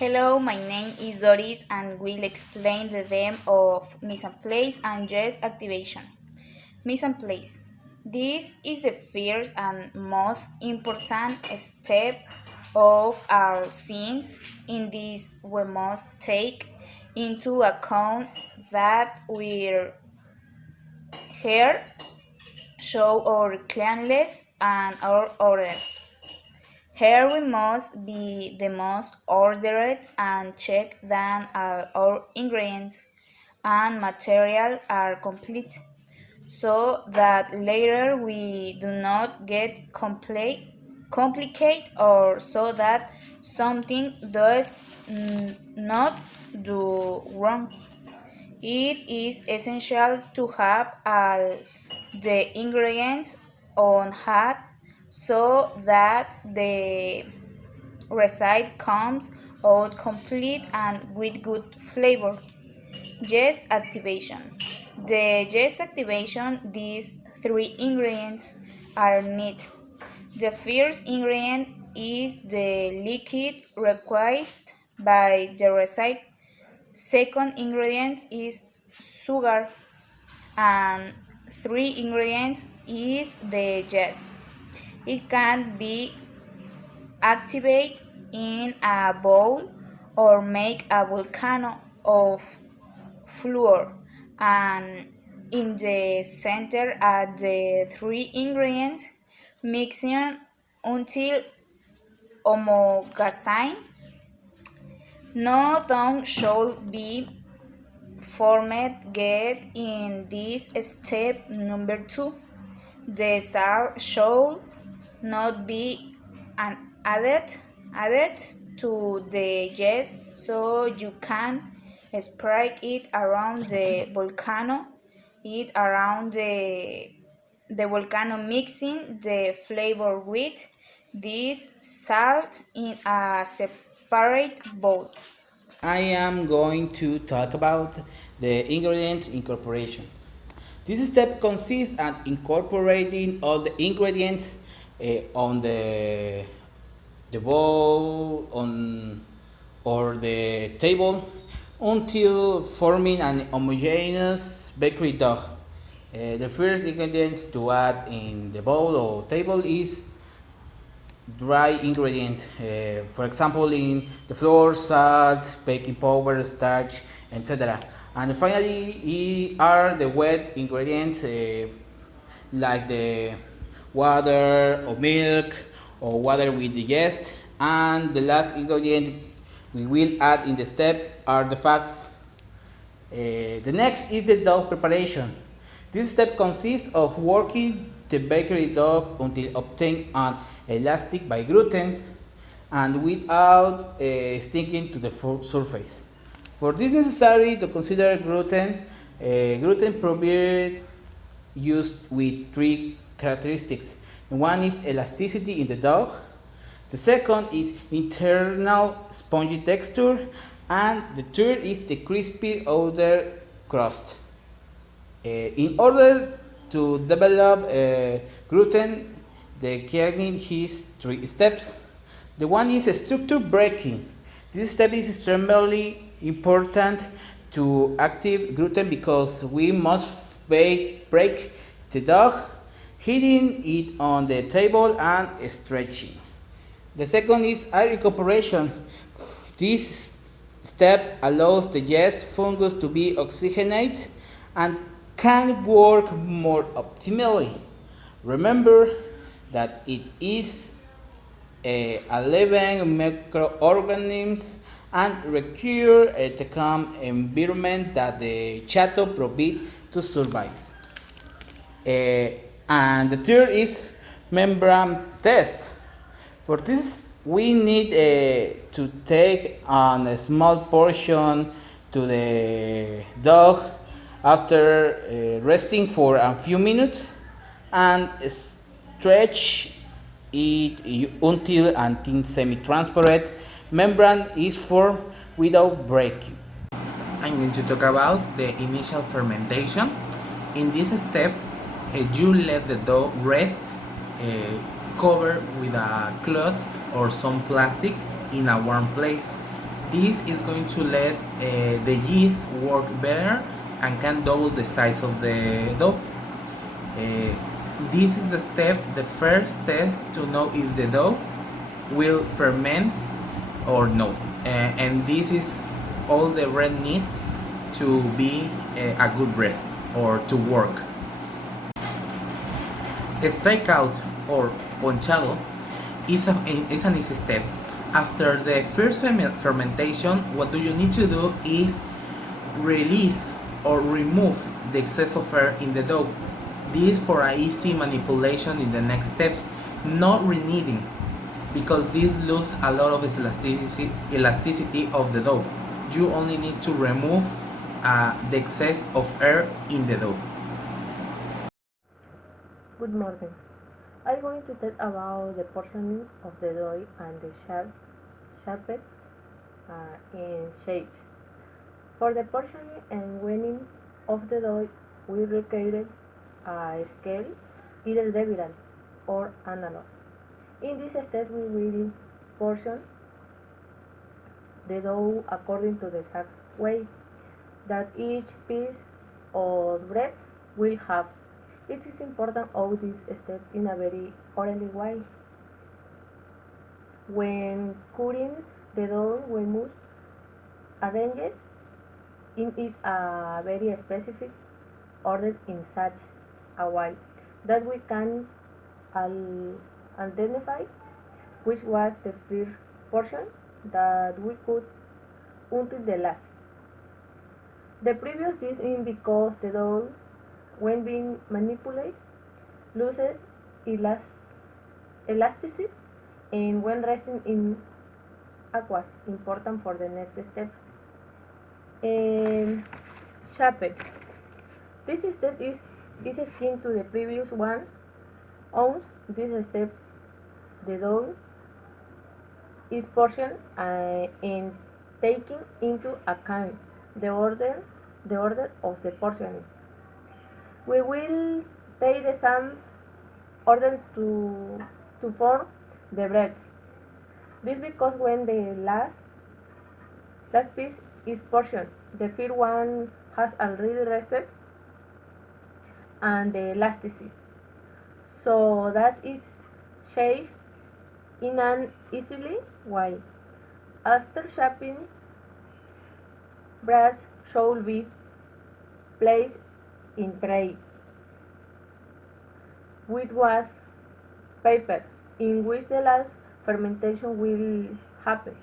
Hello, my name is Doris and will explain the theme of mise en place and gest activation. Mise en place. This is the first and most important step of all scenes. In this, we must take into account that we're here show our cleanliness and our order. Here we must be the most ordered and check that all our ingredients and material are complete, so that later we do not get complicate or so that something does not do wrong. It is essential to have all the ingredients on hand so that the recipe comes out complete and with good flavor. Yes activation. The yes activation, these three ingredients are needed. The first ingredient is the liquid required by the recipe. Second ingredient is sugar, and three ingredients is the yeast. It can be activated in a bowl or make a volcano of flour, and in the center add the three ingredients, mixing until homogeneous. No dough should be format get in this step number 2. The salt should not be added to the yeast, so you can spread it around the volcano, the volcano, mixing the flavor with this salt in a separate bowl. I am going to talk about the ingredients incorporation. This step consists at incorporating all the ingredients on the bowl on or the table until forming an homogeneous bakery dough. The first ingredients to add in the bowl or table is dry ingredient, for example in the flour, salt, baking powder, starch, etc. And finally are the wet ingredients like the water or milk or water with the yeast. And the last ingredient we will add in the step are the fats. The next is the dough preparation. This step consists of working the bakery dough until obtained an elastic by gluten and without sticking to the surface. For this necessary to consider gluten. Gluten provides used with three characteristics. One is elasticity in the dough. The second is internal spongy texture, and the third is the crispy outer crust. In order to develop gluten, the ketamine has three steps. The one is structure breaking. This step is extremely important to active gluten because we must break the dough, heating it on the table and stretching. The second is air incorporation. This step allows the yeast fungus to be oxygenated and can work more optimally. Remember that it is a living microorganisms and require a calm environment that the chateau provides to survive. And the third is membrane test. For this, we need to take on a small portion to the dog after resting for a few minutes and stretch it until semi-transparent membrane is formed without breaking. I'm going to talk about the initial fermentation. In this step, you let the dough rest, covered with a cloth or some plastic in a warm place. This is going to let the yeast work better and can double the size of the dough. This is the first test to know if the dough will ferment or no. And this is all the bread needs to be a good bread or to work. A strikeout or ponchado is an easy step. After the first fermentation, what do you need to do is release or remove the excess of air in the dough. This for a easy manipulation in the next steps, not rekneading, because this loses a lot of its elasticity of the dough. You only need to remove the excess of air in the dough. Good morning. I'm going to talk about the portioning of the dough and the shaped in shapes. For the portioning and weighing of the dough, we require a scale, either digital or analog. In this step, we will portion the dough according to the exact weight that each piece of bread will have. It is important how this step in a very orderly way. When cutting the dough, we must arrange it in it a very specific order in such a way that we can identify which was the first portion that we cut until the last. The previous is in because the dough, when being manipulated, loses elasticity and when resting in aqua, important for the next step. Shape. This step is akin to the previous one. On this step, the dough is portioned and taking into account the order of the portioning. We will take the same order to form the bread. This because when the last piece is portioned, the first one has already rested and the elasticity, so that is shaped in an easily way. After shaping, bread should be placed in tray with wax paper in which the last fermentation will happen.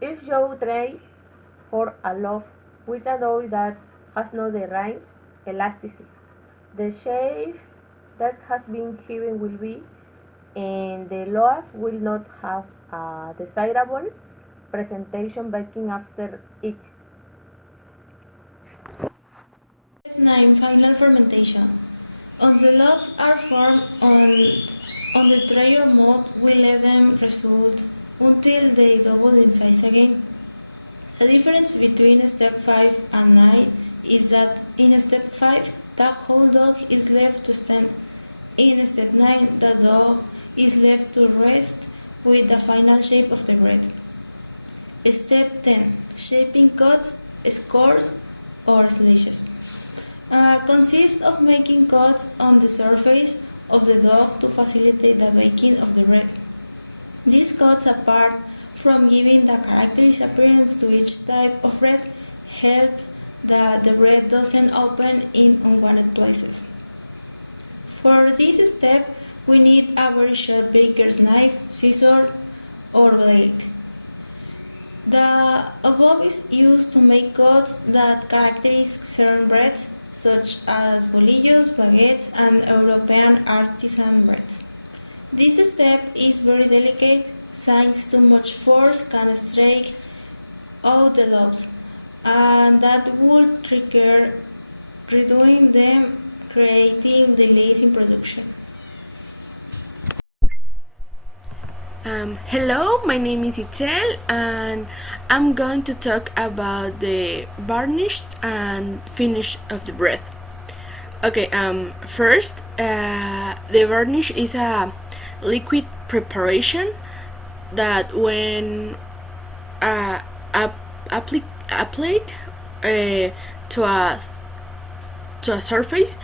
If you try for a loaf with a dough that has not the right elasticity, the shape that has been given will be, and the loaf will not have a desirable presentation baking after it. Step 9. Final fermentation. Once the loaves are formed on the tray or mold, we let them result until they double in size again. The difference between step 5 and 9 is that in step 5, the whole dough is left to stand. In step 9, the dough is left to rest with the final shape of the bread. Step 10. Shaping cuts, scores, or slashes. Consists of making cuts on the surface of the dough to facilitate the baking of the bread. These cuts, apart from giving the characteristic appearance to each type of bread, help that the bread doesn't open in unwanted places. For this step, we need a very sharp baker's knife, scissors, or blade. The above is used to make cuts that characterize certain breads, such as bolillos, baguettes, and European artisan breads. This step is very delicate, since too much force can strike out the loaves, and that would trigger redoing them, creating delays in production. Hello, my name is Itzel, and I'm going to talk about the varnish and finish of the bread. Okay, first, the varnish is a liquid preparation that when applied to a surface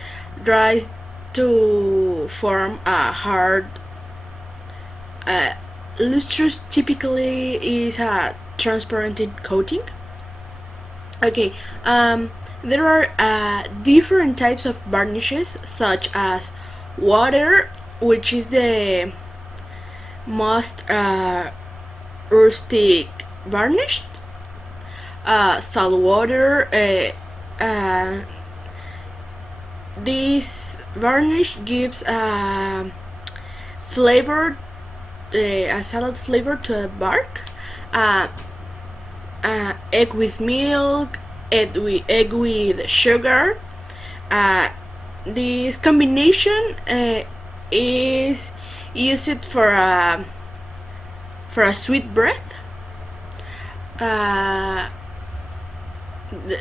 dries to form a hard lustrous. Typically is a transparent coating. Okay, there are different types of varnishes, such as water, which is the most rustic varnish, salt water. This varnish gives flavor, a salad flavor to the bark. Uh, Egg with milk, egg with sugar. Uh, this combination is used for a sweet bread. The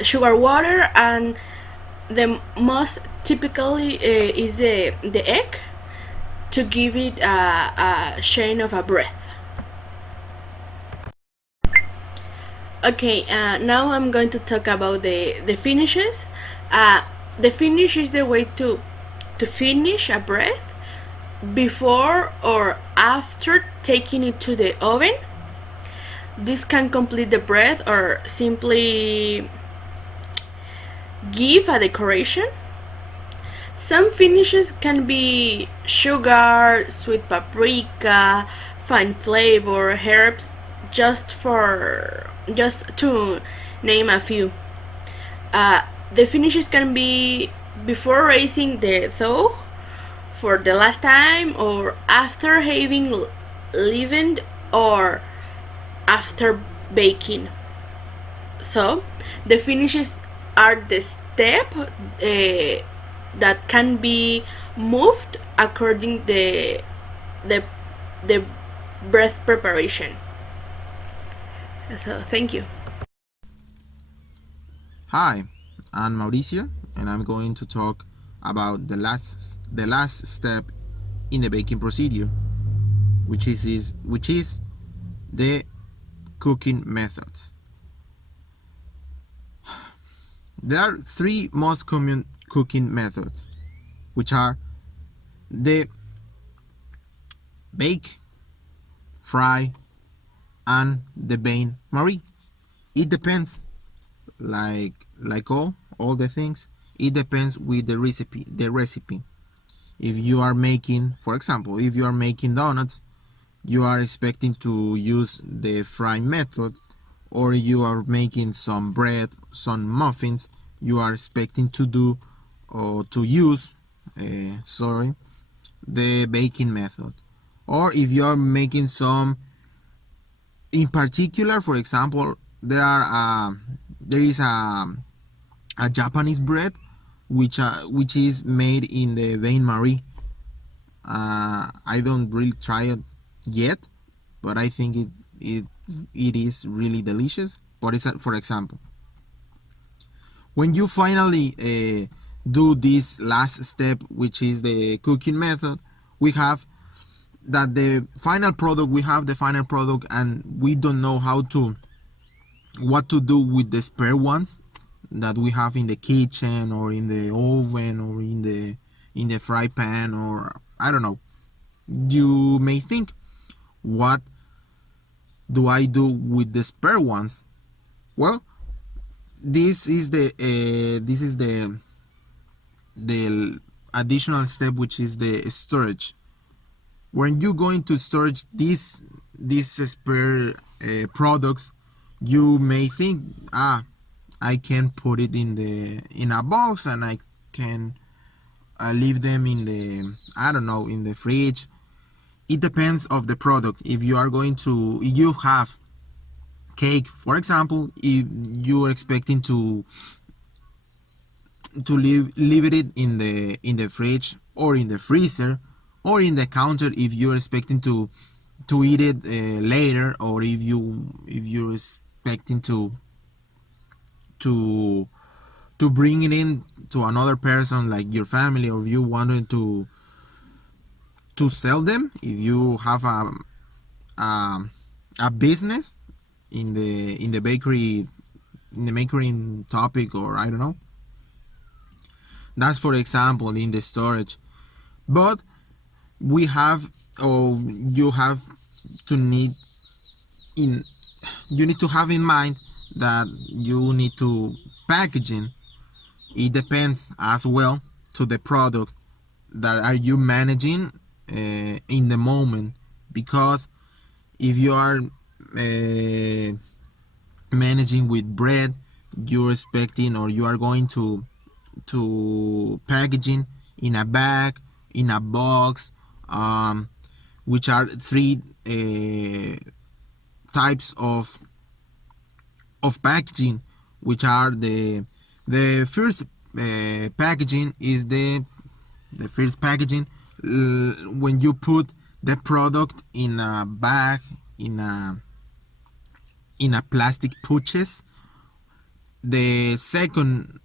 sugar water, and the most typically is the egg to give it a shine of a breath. Okay, now I'm going to talk about the finishes. The finish is the way to finish a breath before or after taking it to the oven. This can complete the breath or simply give a decoration. Some finishes can be sugar, sweet paprika, fine flavor, herbs, just to name a few. The finishes can be before raising the dough for the last time, or after having leavened, or after baking. So the finishes are the step that can be moved according the breath preparation. So thank you. Hi, I'm Mauricio, and I'm going to talk about the last step in the baking procedure, which is the cooking methods. There are three most common cooking methods, which are the bake, fry, and the bain marie. It depends, like all the things. It depends with the recipe. If you are making, for example, if you are making donuts, you are expecting to use the frying method, or you are making some bread, some muffins, you are expecting to do or to use the baking method. Or if you are making some, in particular, for example, there is a Japanese bread which is made in the bain marie. I don't really try it yet, but I think it is really delicious. But it's for example, when you finally do this last step, which is the cooking method, we have that the final product. We have the final product, and we don't know what to do with the spare ones that we have in the kitchen or in the oven or in the fry pan, or I don't know. You may think, what do I do with the spare ones? Well, this is the additional step, which is the storage. When you're going to storage these spare products, you may think, I can put it in a box, and I can leave them in the, I don't know, in the fridge. It depends of the product. If you are going to, you have cake, for example, if you are expecting to leave it in the fridge or in the freezer or in the counter, if you're expecting to eat it later, or if you're expecting to bring it in to another person, like your family, or if you wanted to sell them, if you have a business, in the bakery, in the bakery topic, or I don't know. That's for example in the storage. But we have, or you have to need in you need to have in mind that you need to packaging. It depends as well to the product that are you managing in the moment, because if you are managing with bread, you're expecting, or you are going to packaging in a bag, in a box, which are three types of packaging, which are the first packaging is the first packaging when you put the product in a bag, in a plastic pouches. The second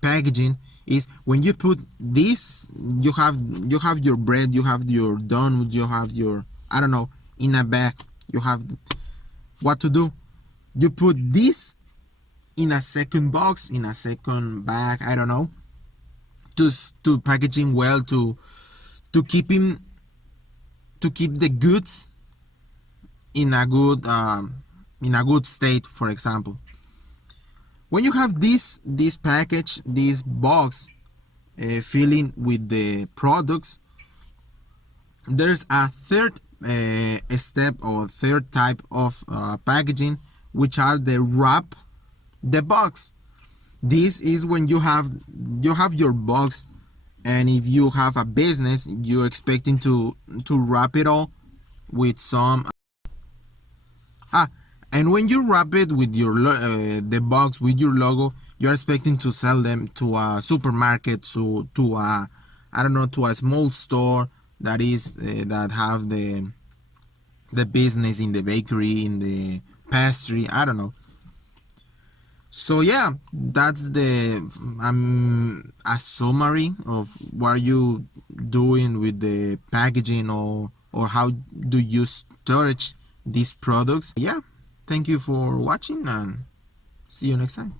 packaging is when you put this, you have your bread, you have your donut, you have your, I don't know, in a bag. You have what to do. You put this in a second box, in a second bag, I don't know, to packaging well, to keep him, to keep the goods in a good state. For example, when you have this package, this box filling with the products, there's a third step or third type of packaging, which are the wrap the box. This is when you have your box, and if you have a business, you're expecting to wrap it all with some ah and when you wrap it with your the box with your logo, you're expecting to sell them to a supermarket, to a, I don't know, to a small store that is that have the business in the bakery, in the pastry, I don't know. So yeah, that's the a summary of what you doing with the packaging, or how do you storage these products. Yeah, thank you for watching, and see you next time.